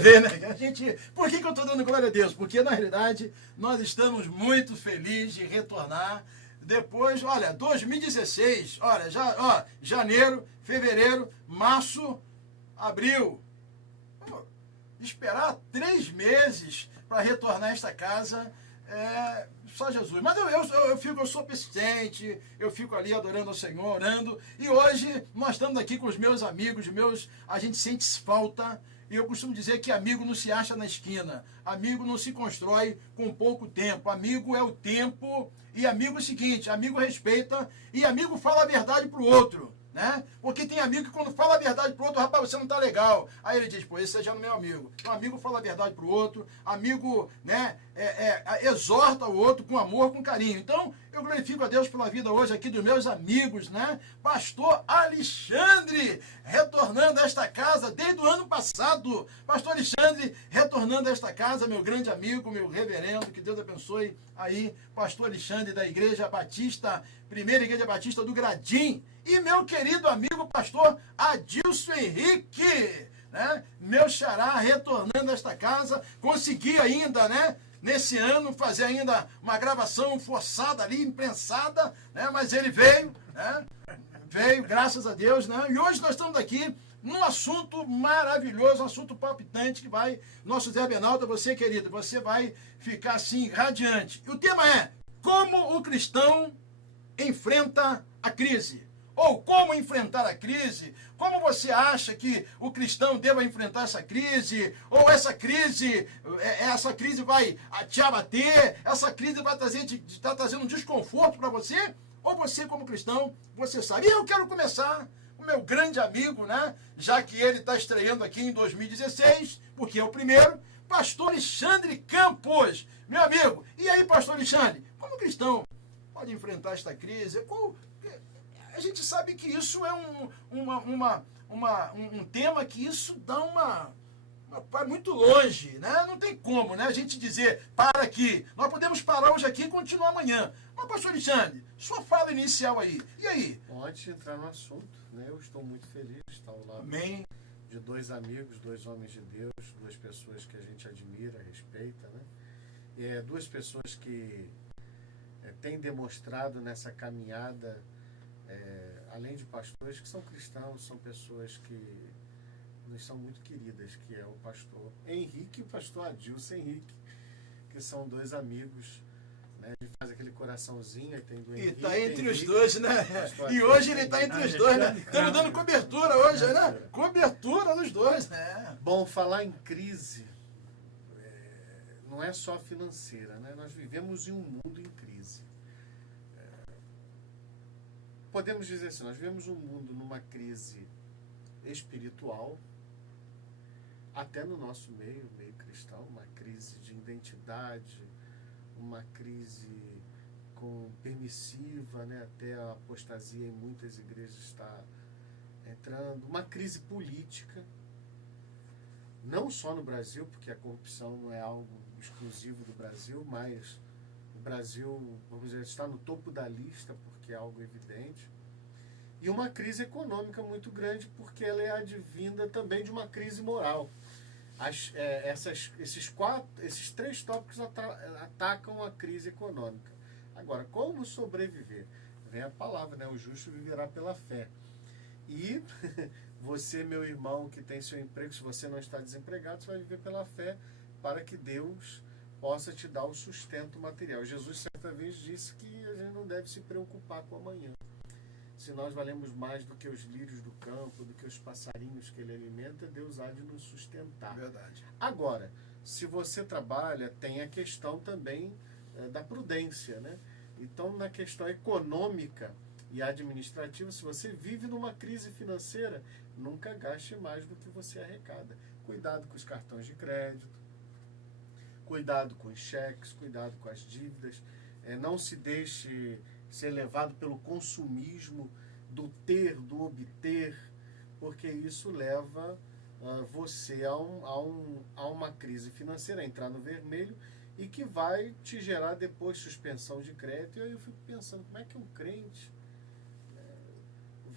ver, né? Por que eu estou dando glória a Deus? Porque, na realidade, nós estamos muito felizes de retornar. Depois, olha, 2016, olha, janeiro, fevereiro, março, abril. Pô, esperar 3 meses para retornar a esta casa, só Jesus. Mas eu sou persistente, eu fico ali adorando ao Senhor, orando. E hoje nós estamos aqui com os meus amigos, a gente sente falta. E eu costumo dizer que amigo não se acha na esquina. Amigo não se constrói com pouco tempo. Amigo é o tempo. E amigo é o seguinte, amigo respeita e amigo fala a verdade pro outro. Né? Porque tem amigo que quando fala a verdade pro outro, rapaz, você não tá legal. Aí ele diz, pô, esse já não é meu amigo. Então, amigo fala a verdade pro outro, amigo, né, exorta o outro com amor, com carinho. Então, eu glorifico a Deus pela vida hoje aqui dos meus amigos, né? Pastor Alexandre, retornando a esta casa desde o ano passado. Pastor Alexandre, retornando a esta casa, meu grande amigo, meu reverendo, que Deus abençoe aí, Pastor Alexandre da Igreja Batista, Primeira Igreja Batista do Gradim. E meu querido amigo pastor Adilson Henrique, né? Meu xará, retornando a esta casa, consegui ainda, né? Nesse ano, fazer ainda uma gravação forçada ali, imprensada, né? Mas ele veio, né? Veio, graças a Deus, né? E hoje nós estamos aqui num assunto maravilhoso, um assunto palpitante que vai, nosso Zé Benaldo, você, querido, você vai ficar assim, radiante. E o tema é, como o cristão enfrenta a crise? Ou como enfrentar a crise? Como você acha que o cristão deva enfrentar essa crise? Ou essa crise vai te abater? Essa crise vai está trazendo um desconforto para você? Ou você, como cristão, você sabe? E eu quero começar com o meu grande amigo, né? Já que ele está estreando aqui em 2016, porque é o primeiro, pastor Alexandre Campos. Meu amigo, e aí, pastor Alexandre, como o cristão pode enfrentar esta crise? A gente sabe que isso é um tema que isso dá vai muito longe, né? Não tem como, né? A gente dizer, para aqui. Nós podemos parar hoje aqui e continuar amanhã. Mas, pastor Alexandre, sua fala inicial aí. E aí? Bom, antes de entrar no assunto, né, eu estou muito feliz de estar ao lado Amém. De 2 amigos, 2 homens de Deus, 2 pessoas que a gente admira, respeita, né? 2 pessoas que têm demonstrado nessa caminhada, além de pastores que são cristãos, são pessoas que nos são muito queridas, que é o pastor Henrique e o pastor Adilson Henrique, que são 2 amigos, né? A gente faz aquele coraçãozinho, aí tem do Henrique. E está entre os dois, né? E hoje ele está entre os dois, né? Estamos dando cobertura hoje, né? Cobertura dos dois, né? Bom, falar em crise não é só financeira, né? Nós vivemos em um mundo em crise. Podemos dizer assim, nós vivemos um mundo numa crise espiritual, até no nosso meio cristão, uma crise de identidade, uma crise permissiva, né? Até a apostasia em muitas igrejas está entrando, uma crise política, não só no Brasil, porque a corrupção não é algo exclusivo do Brasil, mas o Brasil, vamos dizer, está no topo da lista, porque é algo evidente. E uma crise econômica muito grande, porque ela é advinda também de uma crise moral. Esses 3 tópicos atacam a crise econômica. Agora, como sobreviver? Vem a palavra, né? O justo viverá pela fé. E você, meu irmão, que tem seu emprego, se você não está desempregado, você vai viver pela fé para que Deus possa te dar o sustento material. Jesus certa vez disse que a gente não deve se preocupar com amanhã. Se nós valemos mais do que os lírios do campo, do que os passarinhos que ele alimenta, Deus há de nos sustentar. Verdade. Agora, se você trabalha, tem a questão também da prudência, né? Então, na questão econômica e administrativa, se você vive numa crise financeira, nunca gaste mais do que você arrecada. Cuidado com os cartões de crédito, cuidado com os cheques, cuidado com as dívidas, não se deixe ser levado pelo consumismo do ter, do obter, porque isso leva você a uma crise financeira, a entrar no vermelho, e que vai te gerar depois suspensão de crédito. E aí eu fico pensando, como é que um crente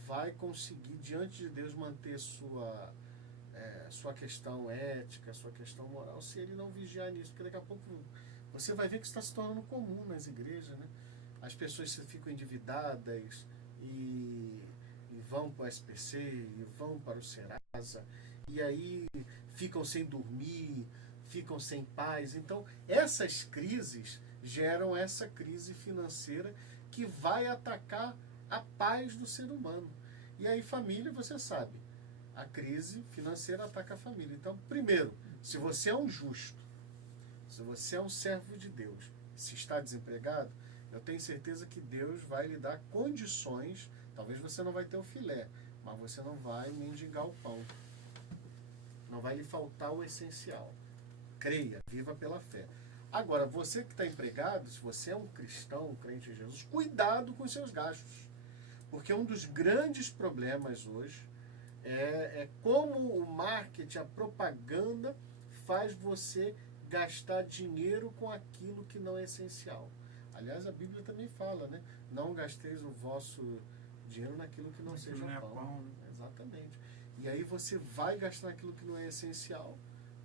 vai conseguir, diante de Deus, manter sua questão ética, sua questão moral, se ele não vigiar nisso, porque daqui a pouco você vai ver que isso está se tornando comum nas igrejas, né? As pessoas ficam endividadas e vão para o SPC, e vão para o Serasa, e aí ficam sem dormir, ficam sem paz. Então, essas crises geram essa crise financeira que vai atacar a paz do ser humano. E aí, família, você sabe, a crise financeira ataca a família. Então, primeiro, se você é um justo, se você é um servo de Deus, se está desempregado, eu tenho certeza que Deus vai lhe dar condições. Talvez você não vai ter o filé, mas você não vai mendigar o pão. Não vai lhe faltar o essencial. Creia, viva pela fé. Agora, você que está empregado, se você é um cristão, um crente em Jesus, cuidado com os seus gastos. Porque um dos grandes problemas hoje é como o marketing, a propaganda faz você gastar dinheiro com aquilo que não é essencial. Aliás, a Bíblia também fala, né? Não gasteis o vosso dinheiro naquilo que não seja pão. Né? Exatamente. E aí você vai gastar naquilo que não é essencial,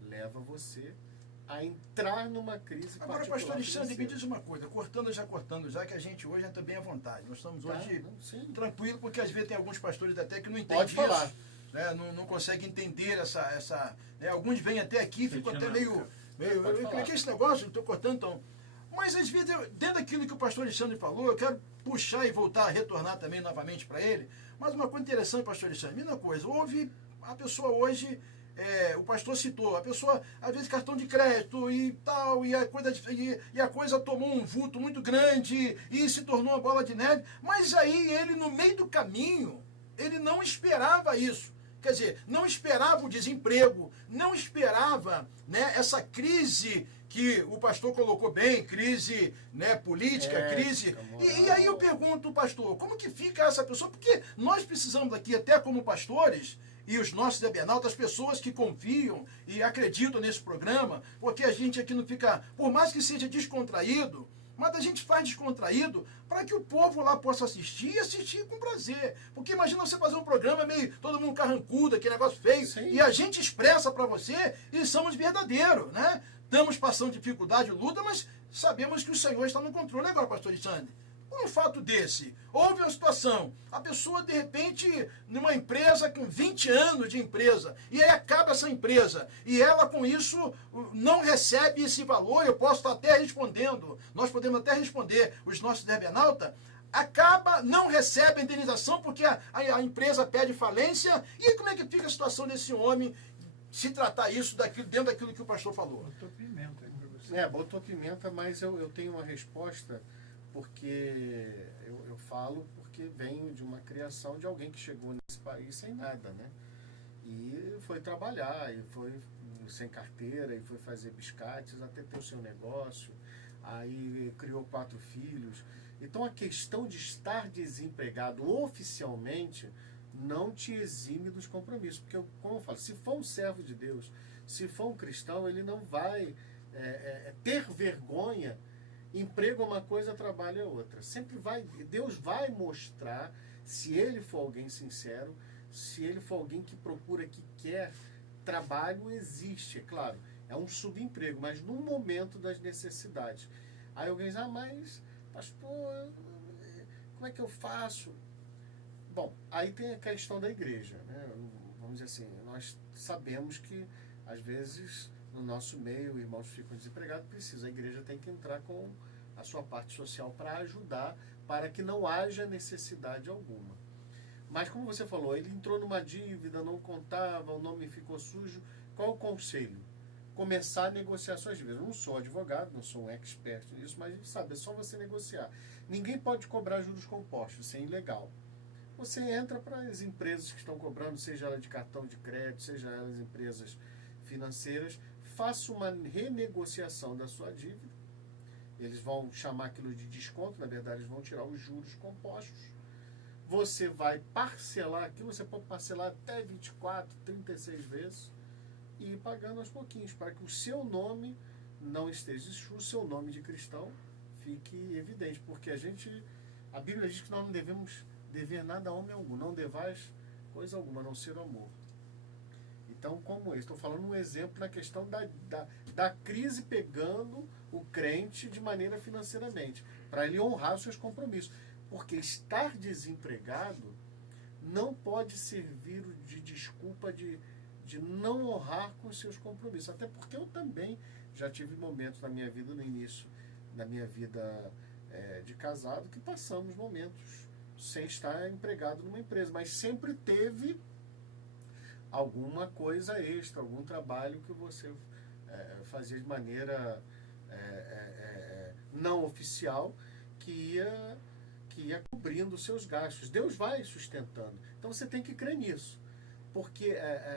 leva você a entrar numa crise. Agora, pastor Alexandre, me diz uma coisa, cortando já, que a gente hoje é também à vontade. Nós estamos hoje tranquilos, porque às vezes tem alguns pastores até que não entendem isso. Pode falar. Né? Não conseguem entender essa né? Alguns vêm até aqui e ficam até meio como é que é esse negócio? Estou cortando, então. Mas às vezes, dentro daquilo que o pastor Alexandre falou, eu quero puxar e voltar a retornar também novamente para ele. Mas uma coisa interessante, pastor Alexandre, mesma coisa, a pessoa hoje, o pastor citou, a pessoa, às vezes, cartão de crédito e tal, e a coisa tomou um vulto muito grande e se tornou uma bola de neve, mas aí ele, no meio do caminho, ele não esperava isso. Quer dizer, não esperava o desemprego, não esperava, né, essa crise que o pastor colocou bem, crise, né, política, crise. E aí eu pergunto, pastor, como que fica essa pessoa? Porque nós precisamos aqui, até como pastores, e os nossos debenautas, pessoas que confiam e acreditam nesse programa, porque a gente aqui não fica, por mais que seja descontraído, mas a gente faz descontraído para que o povo lá possa assistir e assistir com prazer. Porque imagina você fazer um programa meio todo mundo carrancudo, aquele negócio feio, Sim. E a gente expressa para você e somos verdadeiros, né? Estamos passando dificuldade, luta, mas sabemos que o Senhor está no controle. Agora, pastor Alexandre, um fato desse, houve uma situação, a pessoa de repente, numa empresa com 20 anos de empresa, e aí acaba essa empresa, e ela com isso não recebe esse valor, eu posso estar até respondendo, nós podemos até responder, os nossos debenautas, acaba, não recebe a indenização porque a empresa pede falência, e como é que fica a situação desse homem, se tratar isso dentro daquilo que o pastor falou? Botou pimenta aí pra você. Botou pimenta, mas eu tenho uma resposta, porque eu falo porque venho de uma criação de alguém que chegou nesse país sem nada, né? E foi trabalhar, e foi sem carteira, e foi fazer biscates até ter o seu negócio, aí criou 4 filhos. Então a questão de estar desempregado oficialmente não te exime dos compromissos, porque, como eu falo, se for um servo de Deus, se for um cristão, ele não vai ter vergonha. Emprego é uma coisa, trabalho é outra. Sempre vai, Deus vai mostrar, se ele for alguém sincero, se ele for alguém que procura, que quer, trabalho existe, é claro, é um subemprego, mas no momento das necessidades. Aí alguém diz, mas pastor, como é que eu faço? Bom, aí tem a questão da igreja, né? Vamos dizer assim, nós sabemos que às vezes no nosso meio, irmãos ficam desempregados, a igreja tem que entrar com a sua parte social para ajudar, para que não haja necessidade alguma. Mas como você falou, ele entrou numa dívida, não contava, o nome ficou sujo. Qual o conselho? Começar negociações de dívidas. Eu não sou advogado, não sou um expert nisso, mas a gente sabe, é só você negociar. Ninguém pode cobrar juros compostos, isso é ilegal. Você entra para as empresas que estão cobrando, seja ela de cartão de crédito, seja elas empresas financeiras, faça uma renegociação da sua dívida. Eles vão chamar aquilo de desconto, na verdade eles vão tirar os juros compostos. Você vai parcelar aquilo, você pode parcelar até 24, 36 vezes e ir pagando aos pouquinhos, para que o seu nome não esteja sujo, o seu nome de cristão fique evidente, porque a Bíblia diz que nós não devemos dever nada a homem algum, não devais coisa alguma, a não ser o amor. Então, como eu estou falando um exemplo na questão da crise pegando o crente de maneira financeiramente, para ele honrar os seus compromissos. Porque estar desempregado não pode servir de desculpa de não honrar com os seus compromissos. Até porque eu também já tive momentos na minha vida, no início da minha vida de casado, que passamos momentos sem estar empregado numa empresa, mas sempre teve alguma coisa extra, algum trabalho que você fazia de maneira não oficial, que ia cobrindo os seus gastos. Deus vai sustentando. Então você tem que crer nisso, porque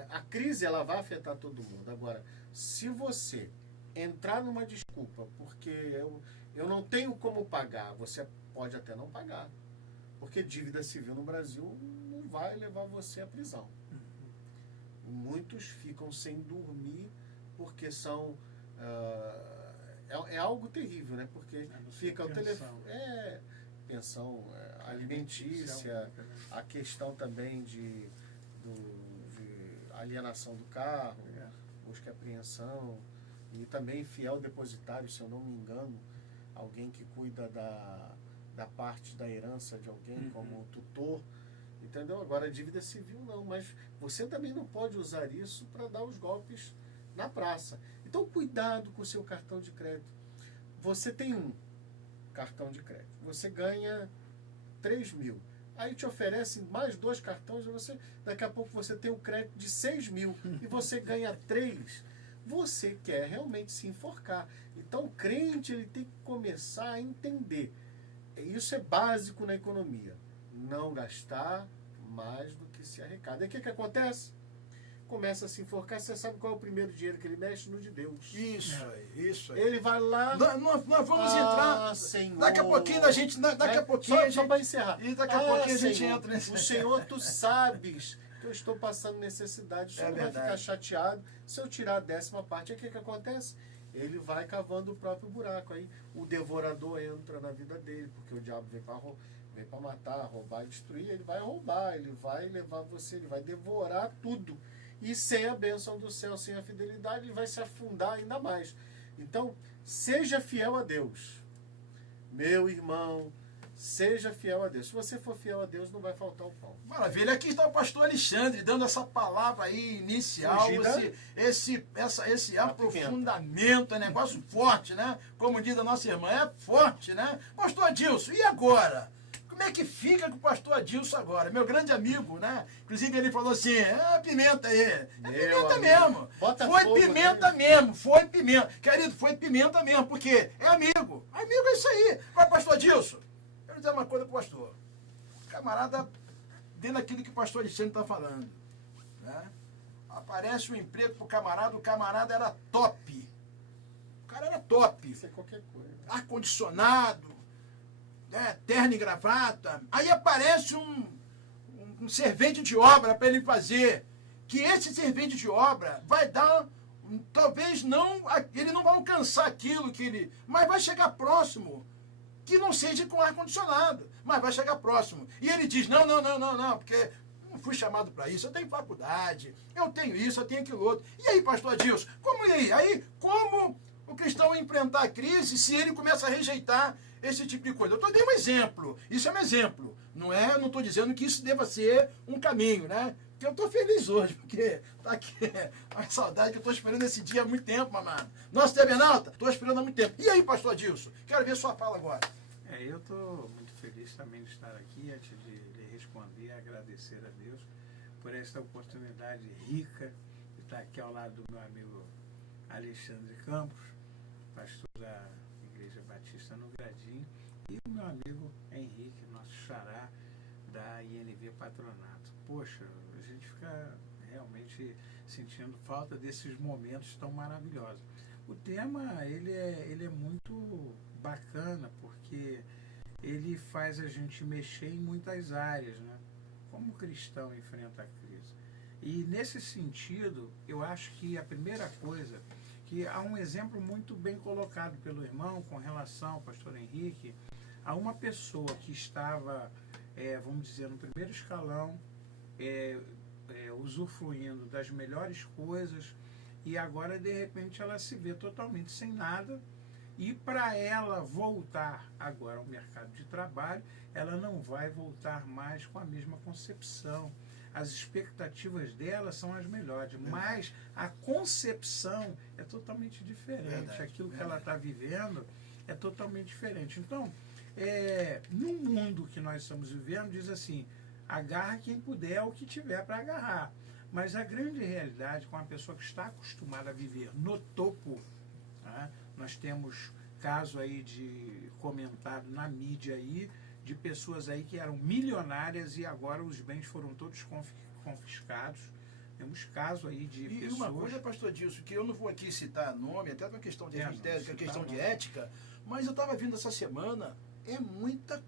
a crise ela vai afetar todo mundo. Agora, se você entrar numa desculpa, porque eu não tenho como pagar, você pode até não pagar, porque dívida civil no Brasil não vai levar você à prisão. Muitos ficam sem dormir porque são... é algo terrível, né? Porque fica o telefone... pensão alimentícia, a questão também de alienação do carro, busca e apreensão, e também fiel depositário, se eu não me engano, alguém que cuida da parte da herança de alguém, como tutor. Entendeu? Agora, a dívida civil não, mas você também não pode usar isso para dar os golpes na praça. Então, cuidado com o seu cartão de crédito. Você tem um cartão de crédito, você ganha 3 mil. Aí te oferecem mais 2 cartões, daqui a pouco você tem um crédito de 6 mil e você ganha 3. Você quer realmente se enforcar. Então, o crente ele tem que começar a entender. Isso é básico na economia. Não gastar mais do que se arrecada. E o que acontece? Começa a se enforcar. Você sabe qual é o primeiro dinheiro que ele mexe? No de Deus. Isso aí. Ele vai lá... Nós vamos entrar... Senhor, daqui a pouquinho a gente... Daqui a pouquinho... Só para encerrar. E daqui a pouquinho a gente Senhor, entra nesse... O Senhor, tu sabes que eu estou passando necessidade. O Senhor vai ficar chateado se eu tirar a 10ª parte. Aí o que acontece? Ele vai cavando o próprio buraco. Aí o devorador entra na vida dele, porque o diabo vem para matar, roubar e destruir. Ele vai roubar, ele vai levar você, ele vai devorar tudo. E sem a bênção do céu, sem a fidelidade, ele vai se afundar ainda mais. Então, seja fiel a Deus. Meu irmão, seja fiel a Deus. Se você for fiel a Deus, não vai faltar o pão. Maravilha. Aqui está o pastor Alexandre dando essa palavra aí inicial, esse aprofundamento, é negócio forte, né? Como diz a nossa irmã, é forte, né? Pastor Adilson, e agora? Como é que fica com o pastor Adilson agora? Meu grande amigo, né? Inclusive ele falou assim, pimenta aí. Pimenta mesmo. Foi pimenta mesmo, foi pimenta. Querido, foi pimenta mesmo, porque é amigo. Amigo é isso aí. Agora, pastor Adilson, quero dizer uma coisa pro pastor. Camarada, dentro daquilo que o pastor Alexandre está falando, né? Aparece um emprego pro camarada, o camarada era top. O cara era top. Isso é qualquer coisa. Ar-condicionado, terno e gravata. Aí aparece um servente de obra para ele fazer. Que esse servente de obra vai dar, talvez não, ele não vai alcançar aquilo que ele, mas vai chegar próximo. Que não seja com ar-condicionado, mas vai chegar próximo. E ele diz, não, porque não fui chamado para isso, eu tenho faculdade, eu tenho isso, eu tenho aquilo outro. E aí, pastor Adilson, como e aí? Aí, como o cristão enfrentar a crise se ele começa a rejeitar esse tipo de coisa? Eu estou dando um exemplo, isso é um exemplo. Não estou dizendo que isso deva ser um caminho, né? Porque eu estou feliz hoje, porque tá aqui a saudade que eu estou esperando esse dia há muito tempo, mamãe. Nossa, Tebenalta, estou esperando há muito tempo. E aí, pastor Adilson? Quero ver sua fala agora. Eu estou muito feliz também de estar aqui, antes de lhe responder, agradecer a Deus por esta oportunidade rica de estar aqui ao lado do meu amigo Alexandre Campos, pastor da Igreja Batista no Gradim, e o meu amigo Henrique, nosso xará da INV Patronato. Poxa, a gente fica realmente sentindo falta desses momentos tão maravilhosos. O tema, ele é muito bacana, porque ele faz a gente mexer em muitas áreas, né? Como o cristão enfrenta a crise. E nesse sentido, eu acho que a primeira coisa, que há um exemplo muito bem colocado pelo irmão com relação ao pastor Henrique, a uma pessoa que estava, vamos dizer, no primeiro escalão, usufruindo das melhores coisas, e agora de repente ela se vê totalmente sem nada, e para ela voltar agora ao mercado de trabalho, ela não vai voltar mais com a mesma concepção. As expectativas dela são as melhores, mas a concepção é totalmente diferente. Verdade, Aquilo que verdade. ela está vivendo é totalmente diferente. Então, no mundo que nós estamos vivendo, diz assim, agarra quem puder o que tiver para agarrar. Mas a grande realidade, com a pessoa que está acostumada a viver no topo, né, nós temos caso aí de comentado na mídia aí, de pessoas aí que eram milionárias e agora os bens foram todos confiscados. Temos caso aí de E pessoas... uma coisa, pastor Dilson, que eu não vou aqui citar nome, até por questão de não, questão de não. ética, mas eu estava vindo essa semana,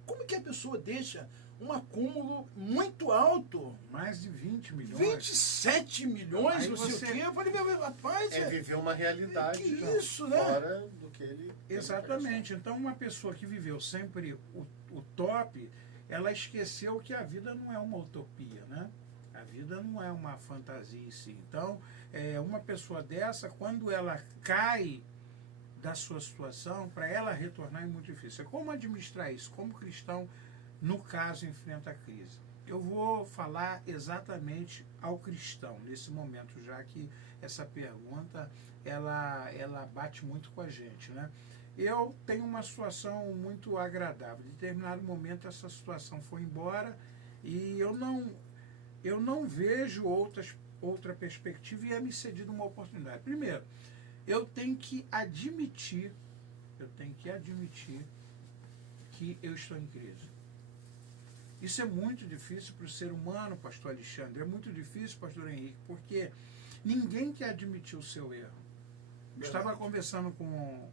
como que a pessoa deixa um acúmulo muito alto? Mais de 20 milhões. 27 milhões, Aí não sei você- o quê. Eu falei, meu rapaz, É viver uma realidade que isso, né? fora do que ele... Exatamente. Então, uma pessoa que viveu sempre o top, ela esqueceu que a vida não é uma utopia, né? A vida não é uma fantasia em si. Então, uma pessoa dessa, quando ela cai da sua situação, para ela retornar é muito difícil. Como administrar isso? Como cristão, no caso, enfrenta a crise? Eu vou falar exatamente ao cristão, nesse momento, já que essa pergunta, ela bate muito com a gente, né? Eu tenho uma situação muito agradável. Em determinado momento, essa situação foi embora e eu não vejo outra perspectiva e é me cedido uma oportunidade. Primeiro, eu tenho que admitir que eu estou em crise. Isso é muito difícil para o ser humano, pastor Alexandre, é muito difícil, pastor Henrique, porque ninguém quer admitir o seu erro. Eu estava conversando com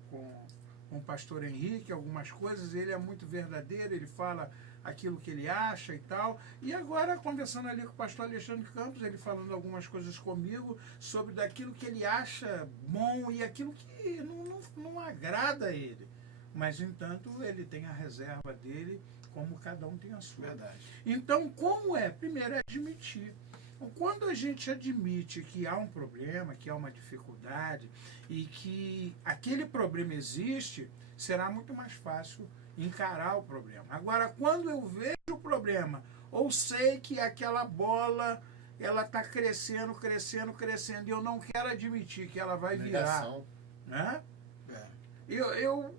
o pastor Henrique, algumas coisas, ele é muito verdadeiro, ele fala aquilo que ele acha e tal, e agora conversando ali com o pastor Alexandre Campos, ele falando algumas coisas comigo sobre daquilo que ele acha bom e aquilo que não agrada a ele, mas no entanto ele tem a reserva dele, como cada um tem a sua. Verdade. Então, como é? Primeiro é admitir. Quando a gente admite que há um problema, que há uma dificuldade e que aquele problema existe, será muito mais fácil encarar o problema. Agora, quando eu vejo o problema, ou sei que aquela bola ela está crescendo, crescendo, crescendo, e eu não quero admitir que ela vai virar, Negação. né? É.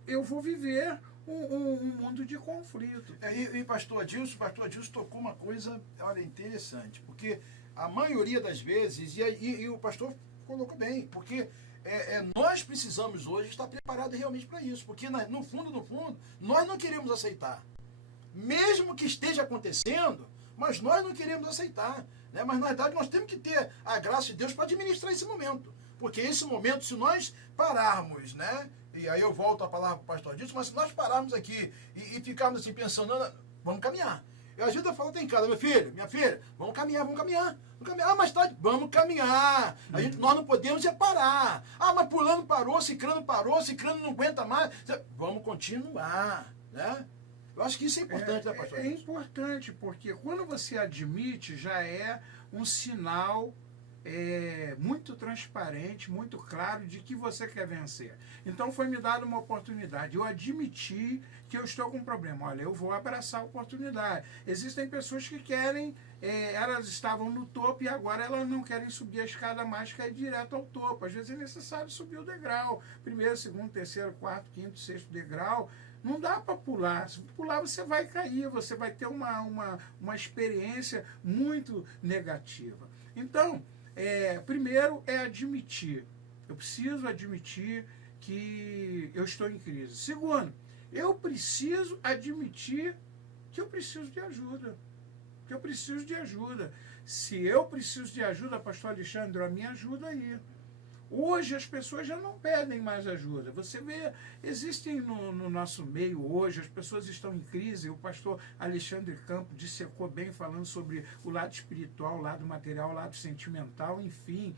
Eu vou viver um mundo de conflito. E pastor Dilson tocou uma coisa, olha, interessante, porque a maioria das vezes, e o pastor colocou bem, porque nós precisamos hoje estar preparados realmente para isso, porque no fundo, nós não queremos aceitar. Mesmo que esteja acontecendo, mas nós não queremos aceitar. Né? Mas na verdade nós temos que ter a graça de Deus para administrar esse momento. Porque esse momento, se nós pararmos, né? E aí eu volto a palavra para o pastor Dilson, mas se nós pararmos aqui e ficarmos assim pensando, vamos caminhar. Eu às vezes eu falo, tem em casa, meu filho, minha filha, vamos caminhar. Ah, mas tarde, vamos caminhar. Nós não podemos parar. Ah, mas fulano parou, ciclano não aguenta mais. Vamos continuar, né? Eu acho que isso é importante, né, pastor? É importante, porque quando você admite, já é um sinal muito transparente, muito claro de que você quer vencer. Então foi me dada uma oportunidade. Eu admiti que eu estou com um problema. Olha, eu vou abraçar a oportunidade. Existem pessoas que querem, elas estavam no topo e agora elas não querem subir a escada mais, querem ir direto ao topo. Às vezes é necessário subir o degrau. Primeiro, segundo, terceiro, quarto, quinto, sexto degrau. Não dá para pular. Se pular, você vai cair, você vai ter uma experiência muito negativa. Então, primeiro é admitir. Eu preciso admitir que eu estou em crise. Segundo, eu preciso admitir que eu preciso de ajuda. Se eu preciso de ajuda, pastor Alexandre, me ajuda aí. Hoje as pessoas já não pedem mais ajuda. Você vê, existem no nosso meio hoje, as pessoas estão em crise. O pastor Alexandre Campos dissecou bem falando sobre o lado espiritual, o lado material, o lado sentimental, enfim,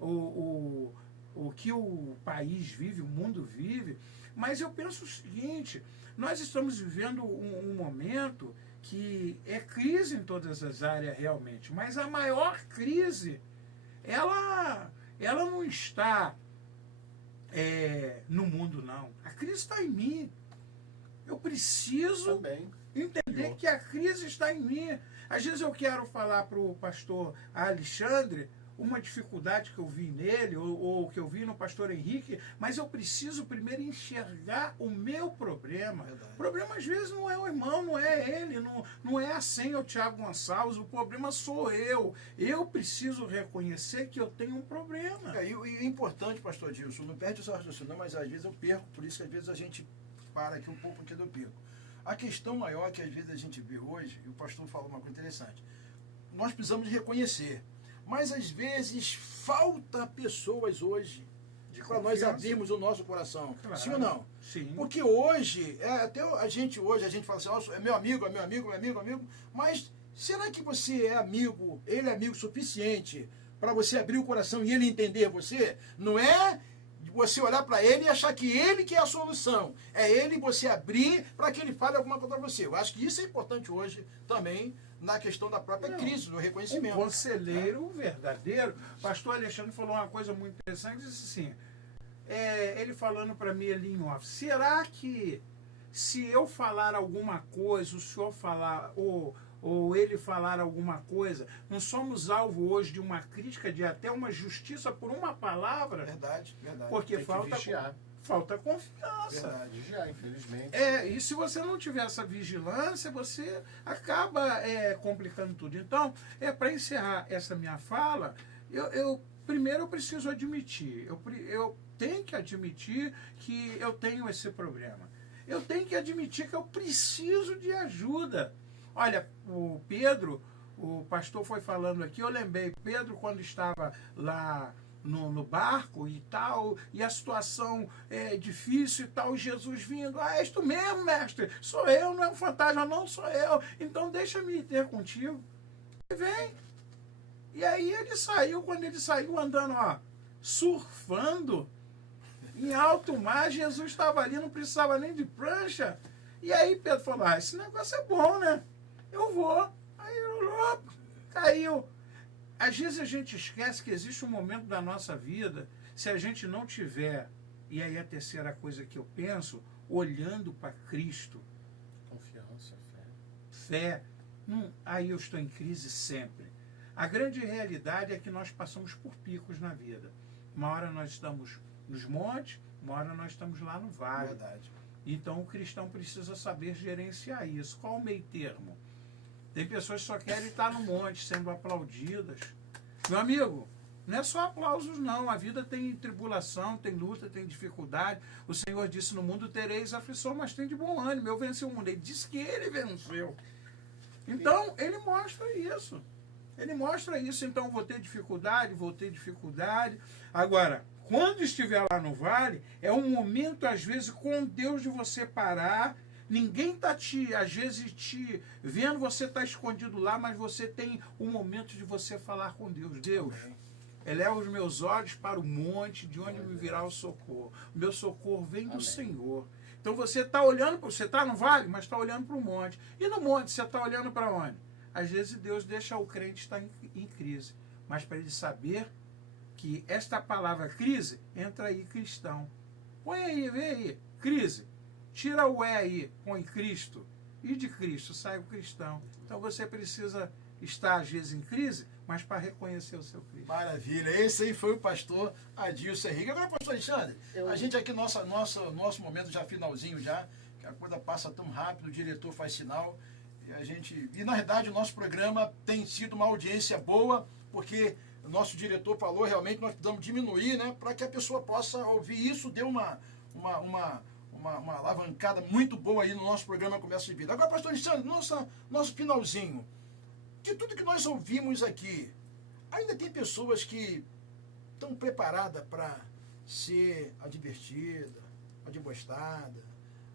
o que o país vive, o mundo vive. Mas eu penso o seguinte, nós estamos vivendo um momento que é crise em todas as áreas realmente, mas a maior crise, ela não está no mundo, não. A crise está em mim. Eu preciso Também. entender que a crise está em mim. Às vezes eu quero falar para o pastor Alexandre uma dificuldade que eu vi nele, ou que eu vi no pastor Henrique, mas eu preciso primeiro enxergar o meu problema. Verdade. O problema às vezes não é o irmão, não é ele, não é a senha, o Tiago Gonçalves, o problema sou eu. Eu preciso reconhecer que eu tenho um problema. E o importante, pastor Dilson, não perde o seu raciocínio, não, mas às vezes eu perco, por isso que às vezes a gente para aqui um pouco porque eu perco. A questão maior que às vezes a gente vê hoje, e o pastor falou uma coisa interessante, nós precisamos de reconhecer, mas às vezes falta pessoas hoje para nós abrirmos o nosso coração. Claro. Sim ou não? Sim. Porque hoje, até a gente fala assim, é meu amigo, mas será que você é amigo, ele é amigo suficiente para você abrir o coração e ele entender você? Não é você olhar para ele e achar que ele que é a solução. É ele você abrir para que ele fale alguma coisa para você. Eu acho que isso é importante hoje também na questão da própria crise, do reconhecimento. Um conselheiro verdadeiro. Pastor Alexandre falou uma coisa muito interessante, disse assim, ele falando para mim ali em off, será que se eu falar alguma coisa, o senhor falar, ou ele falar alguma coisa, não somos alvo hoje de uma crítica, de até uma justiça por uma palavra? Verdade. Porque Tem que falta vigiar. confiança. Verdade. Vigiar, infelizmente. E se você não tiver essa vigilância, você acaba complicando tudo. Então, para encerrar essa minha fala, primeiro eu preciso admitir, eu tenho que admitir que eu tenho esse problema. Eu tenho que admitir que eu preciso de ajuda. Olha, o Pedro, o pastor foi falando aqui, eu lembrei, Pedro quando estava lá no barco e tal, e a situação é difícil e tal, e Jesus vindo, és tu mesmo, mestre, sou eu, não é um fantasma, não sou eu, então deixa-me ter contigo. E vem. E aí ele saiu, quando ele saiu andando, surfando, em alto mar, Jesus estava ali, não precisava nem de prancha. E aí Pedro falou, esse negócio é bom, né? Eu vou. Aí caiu. Às vezes a gente esquece que existe um momento da nossa vida, se a gente não tiver, e aí a terceira coisa que eu penso, olhando para Cristo. Confiança, Fé. Aí eu estou em crise sempre. A grande realidade é que nós passamos por picos na vida. Uma hora nós estamos nos montes, uma hora nós estamos lá no vale. Verdade. Então o cristão precisa saber gerenciar isso. Qual o meio termo? Tem pessoas que só querem estar no monte, sendo aplaudidas. Meu amigo, não é só aplausos não. A vida tem tribulação, tem luta, tem dificuldade. O Senhor disse, no mundo tereis aflição, mas tem de bom ânimo. Eu venci o mundo. Ele disse que ele venceu. Então, ele mostra isso. Ele mostra isso. Então, vou ter dificuldade. Agora, quando estiver lá no vale, é um momento, às vezes, com Deus de você parar. Ninguém está às vezes, te vendo, você está escondido lá, mas você tem um momento de você falar com Deus. Deus, eleva os meus olhos para o monte, de onde me virá o socorro. O meu socorro vem do Senhor. Então você está olhando, você está no vale, mas está olhando para o monte. E no monte você está olhando para onde? Às vezes Deus deixa o crente estar em crise, mas para ele saber que esta palavra crise, entra aí cristão. Põe aí, vê aí, crise. Tira o aí, põe Cristo. E de Cristo sai o cristão. Então você precisa estar, às vezes, em crise, mas para reconhecer o seu Cristo. Maravilha. Esse aí foi o pastor Adilson Henrique. Agora, pastor Alexandre, a gente aqui, nosso momento já finalzinho já, que a coisa passa tão rápido, o diretor faz sinal. E na verdade, o nosso programa tem sido uma audiência boa, porque o nosso diretor falou, realmente, nós precisamos diminuir, né, para que a pessoa possa ouvir isso, deu uma alavancada muito boa aí no nosso programa Começo de Vida. Agora, pastor Alexandre, nosso finalzinho, de tudo que nós ouvimos aqui, ainda tem pessoas que estão preparadas para ser advertida, admoestada,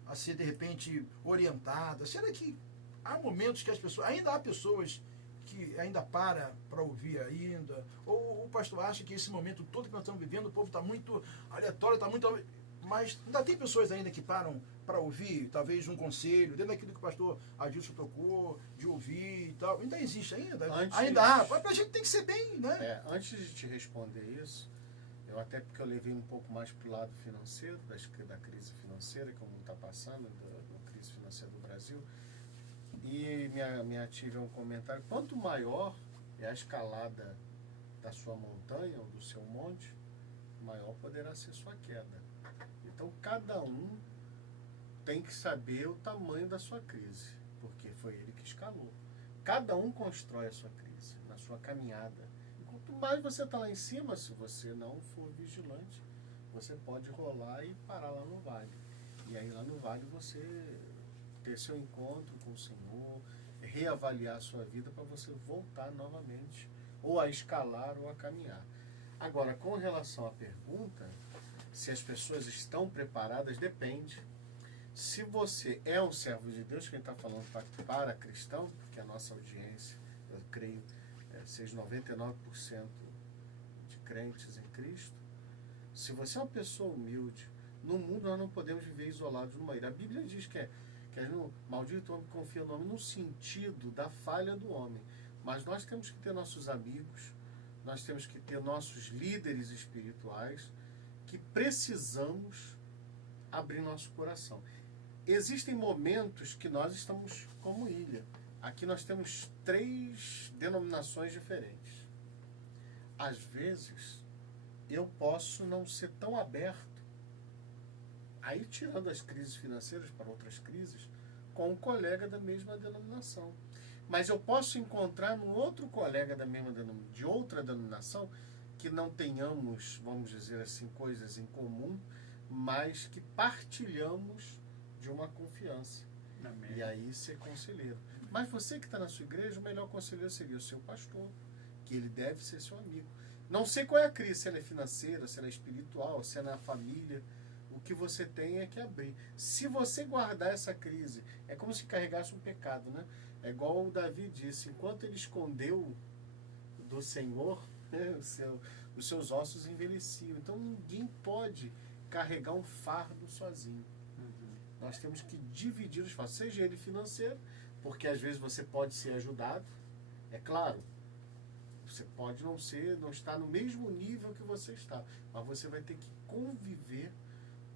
a ser, de repente, orientada. Será que há momentos que ainda há pessoas que ainda para ouvir ainda? Ou o pastor acha que esse momento todo que nós estamos vivendo, o povo está muito aleatório, está muito... Mas ainda tem pessoas ainda que param para ouvir, talvez um conselho, dentro daquilo que o pastor Adilson tocou, de ouvir e tal. Ainda existe ainda? Ainda há. Mas a gente tem que ser bem, né? Antes de te responder isso, eu até porque eu levei um pouco mais para o lado financeiro, da crise financeira que o mundo está passando, da crise financeira do Brasil, e minha tive um comentário, quanto maior é a escalada da sua montanha ou do seu monte, maior poderá ser sua queda. Então, cada um tem que saber o tamanho da sua crise, porque foi ele que escalou. Cada um constrói a sua crise, na sua caminhada. E quanto mais você está lá em cima, se você não for vigilante, você pode rolar e parar lá no vale. E aí lá no vale você ter seu encontro com o Senhor, reavaliar a sua vida para você voltar novamente, ou a escalar ou a caminhar. Agora, com relação à pergunta, se as pessoas estão preparadas, depende. Se você é um servo de Deus, quem está falando para cristão, que a nossa audiência, eu creio, seja 99% de crentes em Cristo, se você é uma pessoa humilde, no mundo nós não podemos viver isolados numa ilha. A Bíblia diz que maldito homem que confia no homem no sentido da falha do homem. Mas nós temos que ter nossos amigos, nós temos que ter nossos líderes espirituais, que precisamos abrir nosso coração. Existem momentos que nós estamos como ilha. Aqui nós temos 3 denominações diferentes. Às vezes, eu posso não ser tão aberto, aí tirando as crises financeiras para outras crises, com um colega da mesma denominação. Mas eu posso encontrar um outro colega de outra denominação que não tenhamos, vamos dizer assim, coisas em comum, mas que partilhamos de uma confiança. Amém. E aí ser conselheiro. Mas você que está na sua igreja, o melhor conselheiro seria o seu pastor, que ele deve ser seu amigo. Não sei qual é a crise, se ela é financeira, se ela é espiritual, se é na família. O que você tem é que abrir. Se você guardar essa crise, é como se carregasse um pecado, né? É igual o Davi disse, enquanto ele escondeu do Senhor, né, os seus ossos envelheciam. Então ninguém pode carregar um fardo sozinho. Nós temos que dividir os fardos, seja ele financeiro, porque às vezes você pode ser ajudado, é claro, você pode não estar no mesmo nível que você está, mas você vai ter que conviver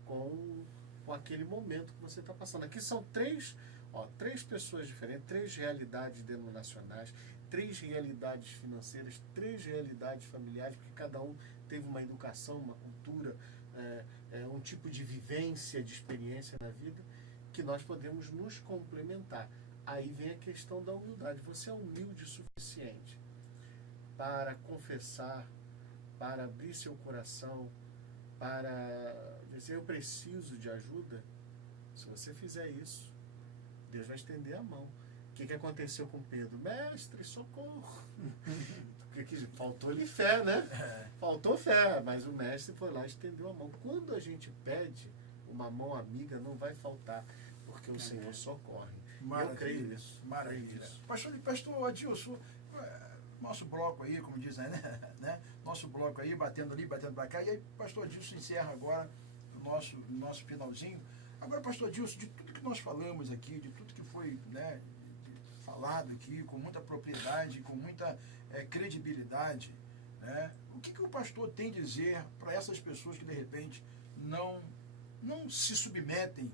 com aquele momento que você está passando. Aqui são 3 pessoas diferentes, 3 realidades denominacionais, 3 realidades financeiras, 3 realidades familiares, porque cada um teve uma educação, uma cultura, um tipo de vivência, de experiência na vida, que nós podemos nos complementar. Aí vem a questão da humildade. Você é humilde o suficiente para confessar, para abrir seu coração, para dizer eu preciso de ajuda? Se você fizer isso, Deus vai estender a mão. O que aconteceu com Pedro? Mestre, socorro! Faltou-lhe fé, né? Faltou fé, mas o mestre foi lá e estendeu a mão. Quando a gente pede uma mão amiga, não vai faltar, porque o Senhor socorre. Maravilha. Eu creio nisso. Maravilha. Pastor Adilson, nosso bloco aí, como dizem, né? Nosso bloco aí, batendo ali, batendo para cá. E aí, pastor Adilson encerra agora o nosso finalzinho. Agora, pastor Adilson, de tudo que nós falamos aqui, de tudo que foi, né, falado aqui, com muita propriedade, com muita credibilidade, né? O que o pastor tem a dizer para essas pessoas que, de repente, não se submetem,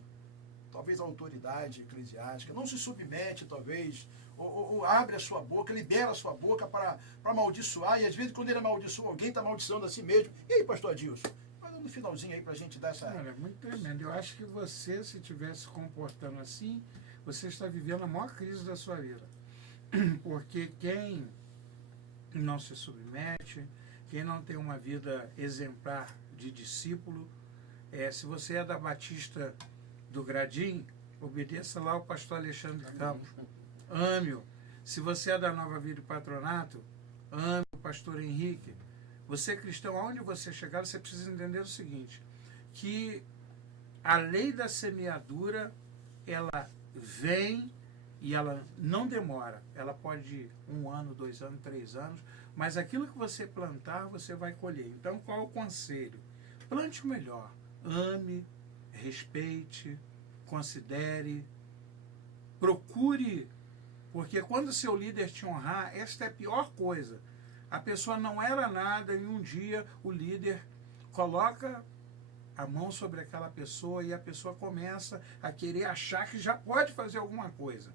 talvez, à autoridade eclesiástica, não se submete, talvez, ou abre a sua boca, libera a sua boca para amaldiçoar, e às vezes, quando ele amaldiçoa alguém, está amaldiçoando a si mesmo. E aí, pastor Adilson? Mas no finalzinho aí, para a gente dar essa... Olha, muito tremendo. Eu acho que você, se estiver se comportando assim, você está vivendo a maior crise da sua vida. Porque quem não se submete, quem não tem uma vida exemplar de discípulo, se você é da Batista do Gradim, obedeça lá o pastor Alexandre Campos. Ame-o. Se você é da Nova Vida e Patronato, ame o pastor Henrique. Você é cristão, aonde você chegar, você precisa entender o seguinte, que a lei da semeadura, ela vem e ela não demora. Ela pode ir 1 ano, 2 anos, 3 anos, mas aquilo que você plantar, você vai colher. Então, qual é o conselho? Plante o melhor, ame, respeite, considere, procure, porque quando seu líder te honrar, esta é a pior coisa. A pessoa não era nada e um dia o líder coloca a mão sobre aquela pessoa e a pessoa começa a querer achar que já pode fazer alguma coisa.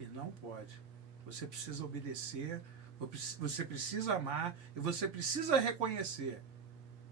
E não pode. Você precisa obedecer, você precisa amar e você precisa reconhecer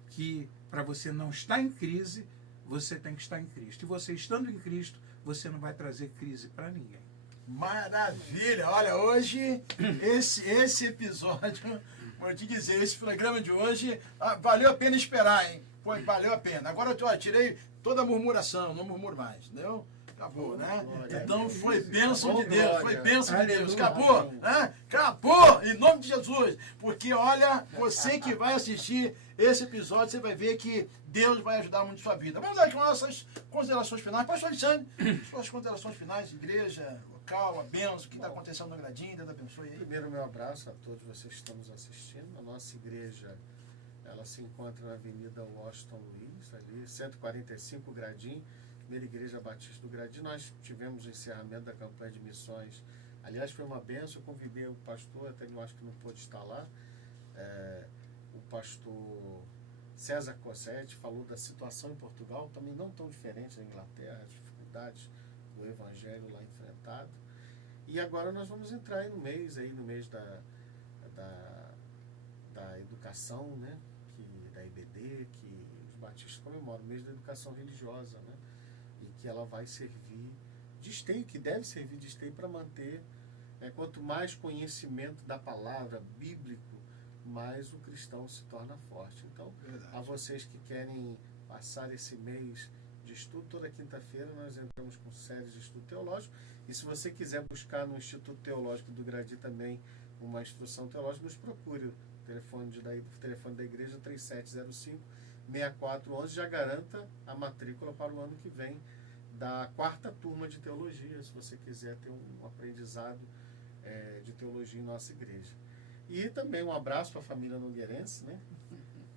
que para você não estar em crise, você tem que estar em Cristo. E você estando em Cristo, você não vai trazer crise para ninguém. Maravilha! Olha, hoje, esse episódio, vou te dizer, esse programa de hoje, valeu a pena esperar, hein? Foi, valeu a pena. Agora eu tirei toda a murmuração, não murmuro mais, entendeu? Acabou, né? Glória. Então foi bênção de Deus, Glória. foi bênção de Deus. Aleluia. Acabou, né? Acabou, em nome de Jesus. Porque olha, você que vai assistir esse episódio, você vai ver que Deus vai ajudar muito a sua vida. Vamos lá com nossas considerações finais. Pastor Alexandre, suas considerações finais, igreja, local, a bênção, o que está acontecendo no Gradinho, Deus abençoe aí. Primeiro, meu abraço a todos vocês que estão nos assistindo. A nossa igreja, ela se encontra na Avenida Washington Luiz, ali, 145 Gradim, primeira igreja batista do Gradim. Nós tivemos o encerramento da campanha de missões. Aliás, foi uma benção. Eu convidei o pastor, até eu acho que não pôde estar lá. O pastor César Cossetti falou da situação em Portugal, também não tão diferente da Inglaterra, as dificuldades do evangelho lá enfrentado. E agora nós vamos entrar aí no mês da educação, né? Da IBD, que os batistas comemoram, o mês da educação religiosa, né? E que ela vai servir de esteio, que deve servir de esteio para manter, quanto mais conhecimento da palavra bíblico, mais o cristão se torna forte. Então, a vocês que querem passar esse mês de estudo, toda quinta-feira nós entramos com séries de estudo teológico, e se você quiser buscar no Instituto Teológico do Gradi também uma instrução teológica, nos procure. O telefone da igreja 3705-6411, já garanta a matrícula para o ano que vem da 4ª turma de teologia, se você quiser ter um aprendizado de teologia em nossa igreja. E também um abraço para a família nogueirense, né?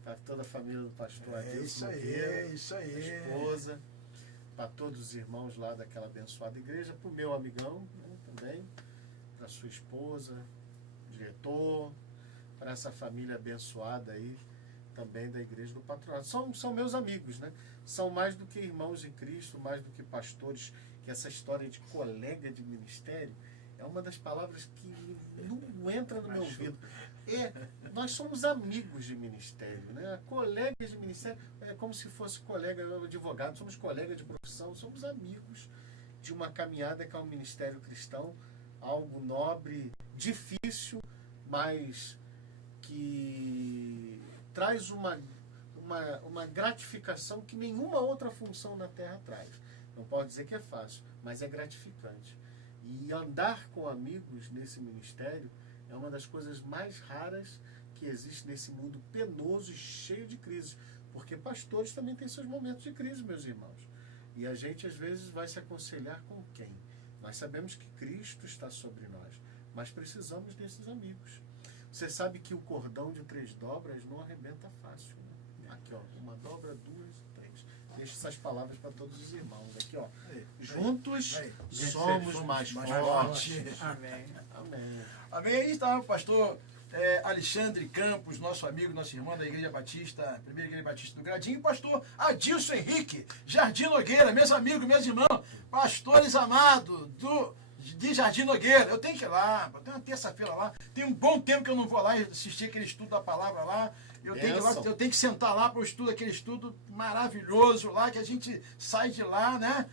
Para toda a família do pastor Adilson Nogueira, Isso aí. a esposa, para todos os irmãos lá daquela abençoada igreja, para o meu amigão, né, também, para sua esposa, diretor, para essa família abençoada aí, também da igreja do patronato. São meus amigos, né? São mais do que irmãos em Cristo, mais do que pastores, que essa história de colega de ministério é uma das palavras que não entra no meu ouvido. Nós somos amigos de ministério, né? Colegas de ministério é como se fosse colega advogado, somos colegas de profissão, somos amigos de uma caminhada que é o ministério cristão, algo nobre, difícil, mas que traz uma gratificação que nenhuma outra função na Terra traz. Não pode dizer que é fácil, mas é gratificante. E andar com amigos nesse ministério é uma das coisas mais raras que existe nesse mundo penoso e cheio de crises. Porque pastores também têm seus momentos de crise, meus irmãos. E a gente, às vezes, vai se aconselhar com quem? Nós sabemos que Cristo está sobre nós, mas precisamos desses amigos. Você sabe que o cordão de 3 dobras não arrebenta fácil, né? Aqui, ó, 1 dobra, 2, 3. Deixo essas palavras para todos os irmãos. Aqui, ó. Juntos somos mais fortes. Amém. Amém. Amém. Aí está o pastor Alexandre Campos, nosso amigo, nosso irmão da Igreja Batista, primeira Igreja Batista do Gradinho, e o pastor Adilson Henrique, Jardim Nogueira, meus amigos, meus irmãos, pastores amados de Jardim Nogueira. Eu tenho que ir lá, tem uma terça-feira lá, tem um bom tempo que eu não vou lá assistir aquele estudo da palavra lá. Eu tenho que sentar lá para o estudo, aquele estudo maravilhoso lá, que a gente sai de lá, né?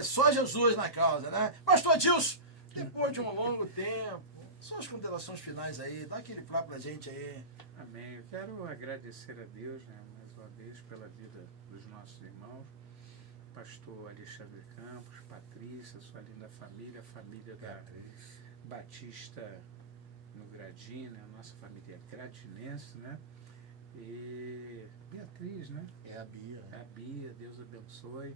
Só Jesus na causa, né? Pastor Adilson, depois de um longo tempo, só as considerações finais aí, dá aquele plá pra gente aí. Amém. Eu quero agradecer a Deus, né, mais uma vez, pela vida dos nossos irmãos, pastor Alexandre Campos, Patrícia, sua linda família, a família da Batista no Gradim, né, a nossa família gradinense, né, e Beatriz, né? É a Bia. É a Bia, Deus abençoe.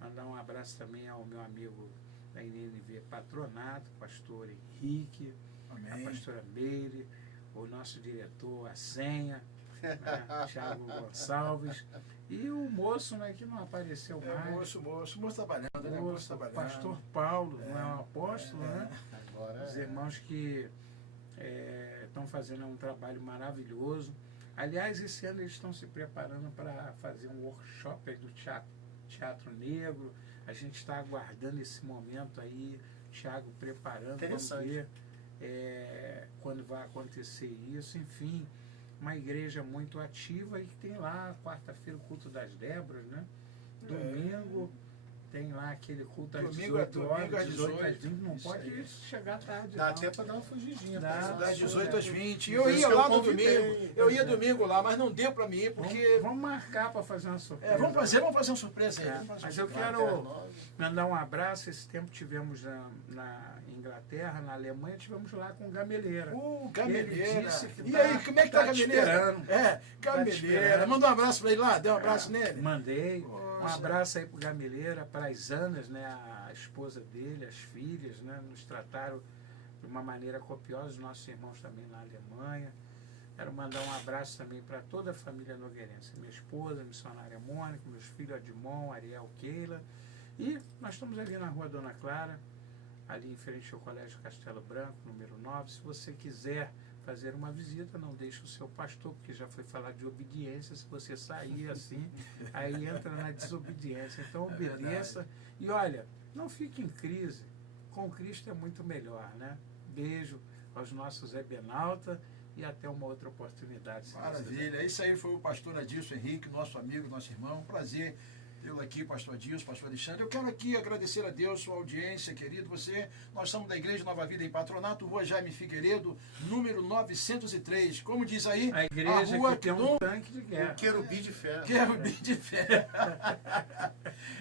Mandar um abraço também ao meu amigo da INV Patronato, pastor Henrique, Amém. a pastora Meire, o nosso diretor, a Senha, né, Thiago Gonçalves, E o moço, né, que não apareceu mais. O moço trabalhando, né? O moço trabalhando. Pastor Paulo, não é um apóstolo, né? Agora Os irmãos que estão fazendo um trabalho maravilhoso. Aliás, esse ano eles estão se preparando para fazer um workshop aí do teatro negro. A gente está aguardando esse momento aí, Thiago preparando, vamos ver quando vai acontecer isso. Enfim, uma igreja muito ativa e que tem lá, quarta-feira, o culto das Débora, né? Domingo tem lá aquele culto às 18 horas, 18 às 20, não pode chegar tarde. dá não. até para dar uma fugidinha. Das 18 às 20. Por Eu isso ia que eu lá no convidei. domingo. Eu ia domingo lá, mas não deu para mim ir, porque... Vamos marcar para fazer uma surpresa. vamos fazer uma surpresa aí. É, Vamos fazer mas uma eu surpresa. quero mandar um abraço. Esse tempo tivemos na Inglaterra, na Alemanha, tivemos lá com Gameleira. Gameleira. Ele disse que E tá- aí, como é que tá tá a te Gameleira? esperando. Gameleira. esperando. Manda um abraço para ele lá, deu um abraço nele. Mandei. Um Poxa. abraço aí pro Gameleira, para as Anas, né, a esposa dele, as filhas, né, nos trataram de uma maneira copiosa, os nossos irmãos também na Alemanha. Quero mandar um abraço também para toda a família nogueirense, minha esposa, a missionária Mônica, meus filhos Admon, Ariel, Keila. E nós estamos ali na rua Dona Clara, ali em frente ao Colégio Castelo Branco, número 9. Se você quiser fazer uma visita, não deixe o seu pastor, porque já foi falar de obediência. Se você sair assim, aí entra na desobediência. Então obedeça. E olha, não fique em crise. Com Cristo é muito melhor, né? Beijo aos nossos ebenautas e até uma outra oportunidade. se Deus quiser. Maravilha. Esse aí foi o pastor Adilson Henrique, nosso amigo, nosso irmão. Prazer tê-lo aqui, pastor Adilson, pastor Alexandre. Eu quero aqui agradecer a Deus, sua audiência, querido. Nós somos da Igreja Nova Vida em Patronato, Rua Jaime Figueiredo, número 903. Como diz aí, A igreja rua que tem um tanque de guerra. O querubim de fé. Querubim de fé.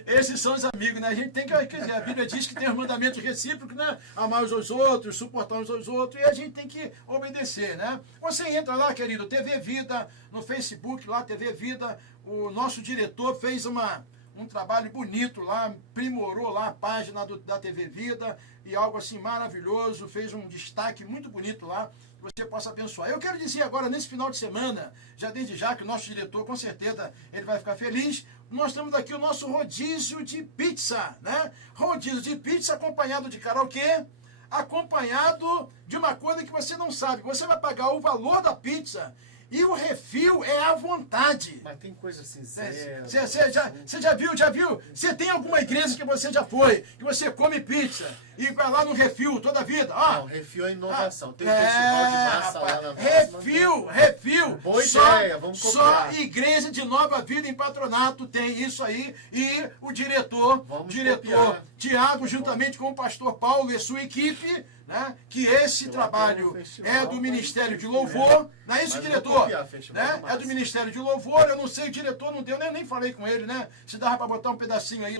Esses são os amigos, né? A gente tem que, quer dizer, a Bíblia diz que tem os mandamentos recíprocos, né? Amar uns aos outros, suportar uns aos outros, e a gente tem que obedecer, né? Você entra lá, querido, TV Vida, no Facebook, lá, TV Vida, o nosso diretor fez um trabalho bonito lá, aprimorou lá a página da TV Vida, e algo assim maravilhoso, fez um destaque muito bonito lá, que você possa abençoar. Eu quero dizer agora, nesse final de semana, já desde já, que o nosso diretor, com certeza, ele vai ficar feliz, nós temos aqui o nosso rodízio de pizza, né? Rodízio de pizza acompanhado de karaokê, acompanhado de uma coisa que você não sabe. Você vai pagar o valor da pizza e o refil é à vontade. Mas tem coisa assim, zero. Você já viu? Você tem alguma igreja que você já foi, que você come pizza e vai lá no refil toda a vida? Não, refil é inovação. Tem um festival de massa lá na Refil. Boa ideia, vamos Só copiar. igreja de Nova Vida em Patronato tem isso aí. E o diretor copiar. Tiago, juntamente com o pastor Paulo e sua equipe, né, que esse trabalho é do Ministério de Louvor, não é isso, Mas diretor? copiar, festival de Né? massa. É do Ministério de Louvor, eu não sei, o diretor não deu, nem falei com ele, né? Se dava para botar um pedacinho aí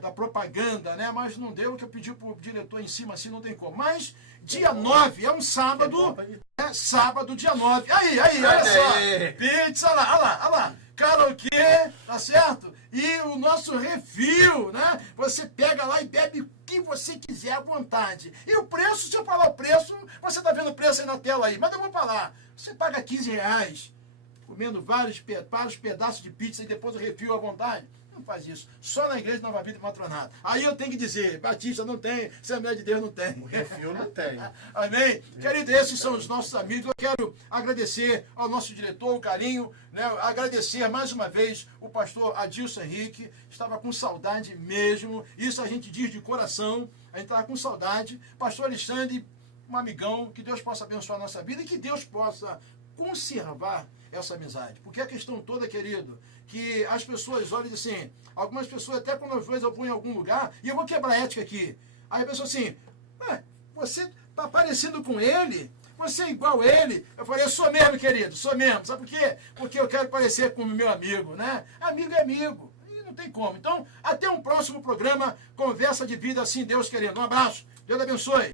da propaganda, né? Mas não deu, que eu pedi pro diretor em cima, assim, não tem como. Mas dia 9, é um sábado, sábado, dia 9. Aí, olha só, pizza, olha lá, karaokê, tá certo? E o nosso refil, né? Você pega lá e bebe o que você quiser à vontade. E o preço, se eu falar o preço, você tá vendo o preço aí na tela aí, mas eu vou falar. Você paga R$15, comendo vários pedaços de pizza e depois o refil à vontade. Não faz isso. Só na Igreja Nova Vida e Patronato. Aí eu tenho que dizer, Batista não tem, Assembleia de Deus não tem. O refil não tem. Amém? Querido, esses são os nossos amigos. Eu quero agradecer ao nosso diretor, o carinho, né? Agradecer mais uma vez o pastor Adilson Henrique. Estava com saudade mesmo. Isso a gente diz de coração. A gente estava com saudade. Pastor Alexandre, um amigão. Que Deus possa abençoar a nossa vida e que Deus possa conservar essa amizade. Porque a questão toda, querido, que as pessoas olham assim, algumas pessoas, até quando às vezes eu vou em algum lugar, e eu vou quebrar a ética aqui, aí a pessoa assim, você tá parecido com ele, você é igual a ele. Eu falei, eu sou mesmo, querido, sou mesmo. Sabe por quê? Porque eu quero parecer com o meu amigo, né? Amigo é amigo, e não tem como. Então, até um próximo programa, Conversa de Vida, assim Deus querendo. Um abraço, Deus abençoe.